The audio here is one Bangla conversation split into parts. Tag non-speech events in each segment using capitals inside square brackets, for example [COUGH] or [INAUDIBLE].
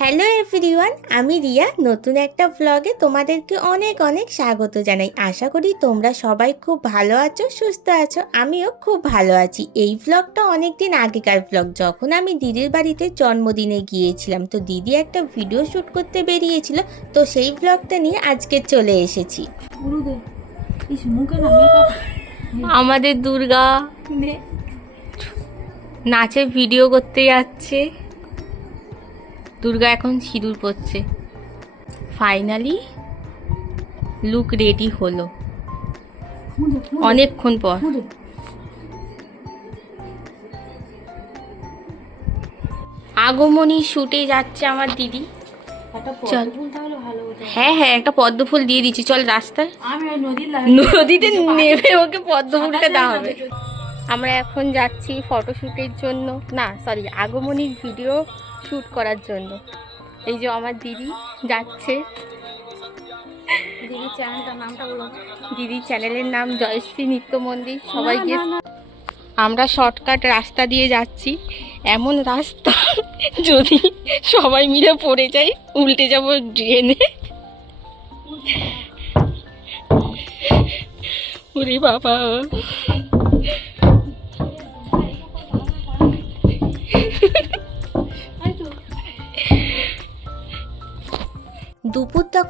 হ্যালো এভরিওয়ান আমি রিয়া। নতুন একটা ব্লগে তোমাদেরকে অনেক অনেক স্বাগত জানাই। আশা করি তোমরা সবাই খুব ভালো আছো সুস্থ আছো আমিও খুব ভালো আছি। এই ব্লগটা অনেক দিন আগেকার ব্লগ যখন আমি দিদির বাড়িতে জন্মদিনে গিয়েছিলাম তো দিদি একটা ভিডিও শ্যুট করতে বেরিয়েছিল তো সেই ব্লগটা নিয়ে আজকে চলে এসেছি। আমাদের দুর্গা নাচে ভিডিও করতে যাচ্ছে। দুর্গা এখন সিঁদুর পরছে। ফাইনালি লুক রেডি হলো। অনেকক্ষণ পর। আগমনী শুটে যাচ্ছে আমার দিদি। চল। হ্যাঁ হ্যাঁ একটা পদ্ম ফুল দিয়ে দিচ্ছি। চল রাস্তায়। নদীতে [LAUGHS] নেমে ওকে পদ্ম ফুলটা দেওয়া হবে। আমরা এখন যাচ্ছি ফটোশ্যুটের জন্য না সরি আগমনীর ভিডিও শ্যুট করার জন্য। এই যে আমার দিদি যাচ্ছে। দিদি চ্যানেলটার নামটা বলো। দিদি চ্যানেলের নাম জয়শ্রী নিত্য মন্দির সবাই গিয়ে। আমরা শর্টকাট রাস্তা দিয়ে যাচ্ছি। এমন রাস্তা যদি সবাই মিলে পড়ে যাই উল্টে যাব ড্রেনে বাবা।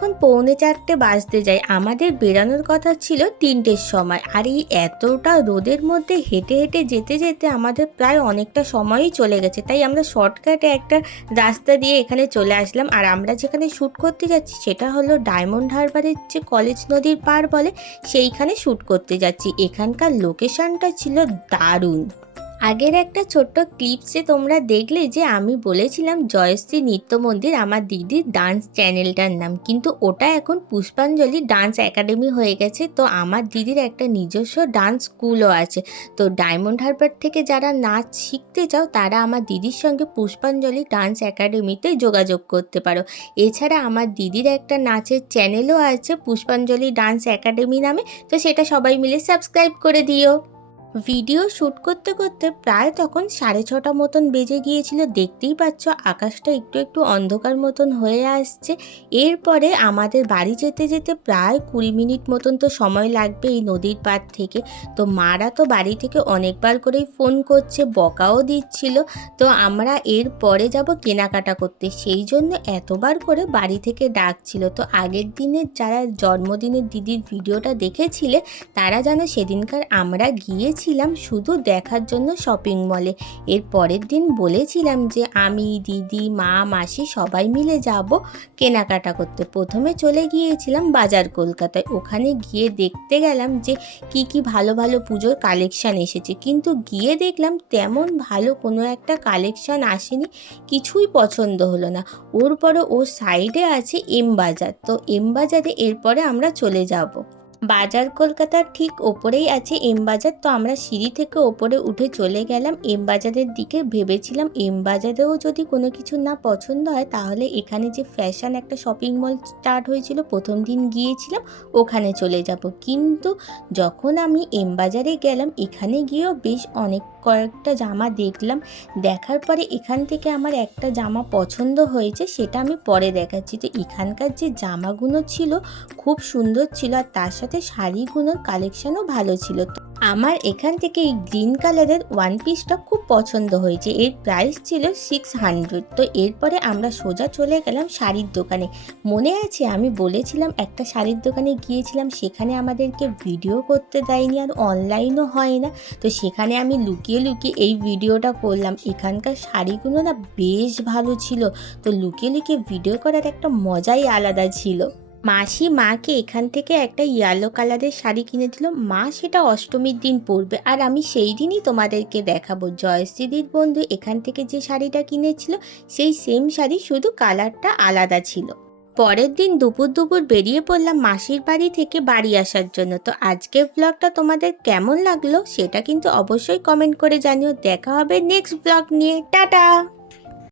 তখন পৌনে চারটে বাজতে যায়, আমাদের বেরানোর কথা ছিল তিনটের সময়। আর এই এতটা রোদের মধ্যে হেঁটে হেঁটে যেতে যেতে আমাদের প্রায় অনেকটা সময়ই চলে গেছে। তাই আমরা শর্টকাটে একটা রাস্তা দিয়ে এখানে চলে আসলাম। আর আমরা যেখানে শ্যুট করতে যাচ্ছি, সেটা হলো ডায়মন্ড হারবারের যে কলেজ নদীর পার বলে, সেইখানে শ্যুট করতে যাচ্ছি। এখানকার লোকেশনটা ছিল দারুণ। আগের একটা ছোট্ট ক্লিপসে তোমরা দেখলে যে আমি বলেছিলাম জয়শ্রী নৃত্য মন্দির আমার দিদির ডান্স চ্যানেলটার নাম। কিন্তু ওটা এখন পুষ্পাঞ্জলি ডান্স একাডেমি হয়ে গেছে। তো আমার দিদির একটা নিজস্ব ডান্স স্কুলও আছে। তো ডায়মন্ড হারবার থেকে যারা নাচ শিখতে চাও, তারা আমার দিদির সঙ্গে পুষ্পাঞ্জলি ডান্স একাডেমিতে যোগাযোগ করতে পারো। এছাড়া আমার দিদির একটা নাচের চ্যানেলও আছে পুষ্পাঞ্জলি ডান্স একাডেমি নামে। তো সেটা সবাই মিলে সাবস্ক্রাইব করে দিও। ভিডিও শ্যুট করতে করতে প্রায় তখন সাড়ে ছটা মতন বেজে গিয়েছিল। দেখতেই পাচ্ছ, আকাশটা একটু একটু অন্ধকার মতন হয়ে আসছে। এরপরে আমাদের বাড়ি যেতে যেতে প্রায় কুড়ি মিনিট মতন তো সময় লাগবে এই নদীর পাড় থেকে। তো মারা তো বাড়ি থেকে অনেকবার করেই ফোন করছে, বকাও দিচ্ছিল। তো আমরা এর পরে যাব কেনাকাটা করতে। সেই জন্য এতবার করে বাড়ি থেকে ডাকছিল। তো আগের দিনের যারা জন্মদিনের দিদির ভিডিওটা দেখেছিলে, তারা যেন সেদিনকার আমরা গিয়েছিলাম শুধু দেখার জন্য শপিং মলে এর পরের দিন বলেছিলাম যে, আমি, দিদি, মা, মাসি সবাই মিলে যাব কেনাকাটা করতে। প্রথমে চলে গিয়েছিলাম বাজার কলকাতায়। ওখানে গিয়ে দেখতে গেলাম যে, কি কি ভালো ভালো পুজোর কালেকশান এসেছে। কিন্তু গিয়ে দেখলাম তেমন ভালো কোনো একটা কালেকশান আসেনি, কিছুই পছন্দ হলো না। ওর পরে ওর সাইডে আছে এম বাজার। তো এম বাজারে এরপরে আমরা চলে যাব। বাজার কলকাতার ঠিক ওপরেই আছে এম বাজার। তো আমরা সিঁড়ি থেকে ওপরে উঠে চলে গেলাম এম বাজারের দিকে। ভেবেছিলাম এম বাজারেও যদি কোনো কিছু না পছন্দ হয়, তাহলে এখানে যে ফ্যাশন একটা শপিং মল স্টার্ট হয়েছিল, প্রথম দিন গিয়েছিলাম, ওখানে চলে যাব। কিন্তু যখন আমি এম বাজারে গেলাম, এখানে গিয়েও বেশ অনেক কয়েকটা জামা দেখলাম। দেখার পরে এখান থেকে আমার একটা জামা পছন্দ হয়েছে, সেটা আমি পরে দেখাচ্ছি। তো এখানকার যে জামাগুলো ছিল, খুব সুন্দর ছিল আর তার সাথে শাড়িগুলোর কালেকশানও ভালো ছিল। আমার এখান থেকে এই গ্রিন কালারের ওয়ান পিসটা খুব পছন্দ হয়েছে। এর প্রাইস ছিল সিক্স হান্ড্রেড তো এরপরে আমরা সোজা চলে গেলাম শাড়ির দোকানে। মনে আছে, আমি বলেছিলাম, একটা শাড়ির দোকানে গিয়েছিলাম, সেখানে আমাদেরকে ভিডিও করতে দেয়নি আর অনলাইনও হয় না। তো সেখানে আমি লুকিয়ে লুকিয়ে এই ভিডিওটা করলাম। এখানকার শাড়িগুলো না বেশ ভালো ছিল। তো লুকিয়ে লুকিয়ে ভিডিও করার একটা মজাই আলাদা ছিল। মাসি মাকে এখান থেকে একটা ইয়েলো কালারের শাড়ি কিনে দিল মা সেটা অষ্টমীর দিন পরবে। আর আমি সেই দিনই তোমাদেরকে দেখাবো। জয়শ্রীদির বন্ধু এখান থেকে যে শাড়িটা কিনেছিল, সেই সেম শাড়ি শুধু কালারটা আলাদা ছিল। পরের দিন দুপুর দুপুর বেরিয়ে পড়লাম মাসির বাড়ি থেকে বাড়ি আসার জন্য। তো আজকের ব্লগটা তোমাদের কেমন লাগল সেটা কিন্তু অবশ্যই কমেন্ট করে জানিও। দেখা হবে নেক্সট ব্লগ নিয়ে। টাটা!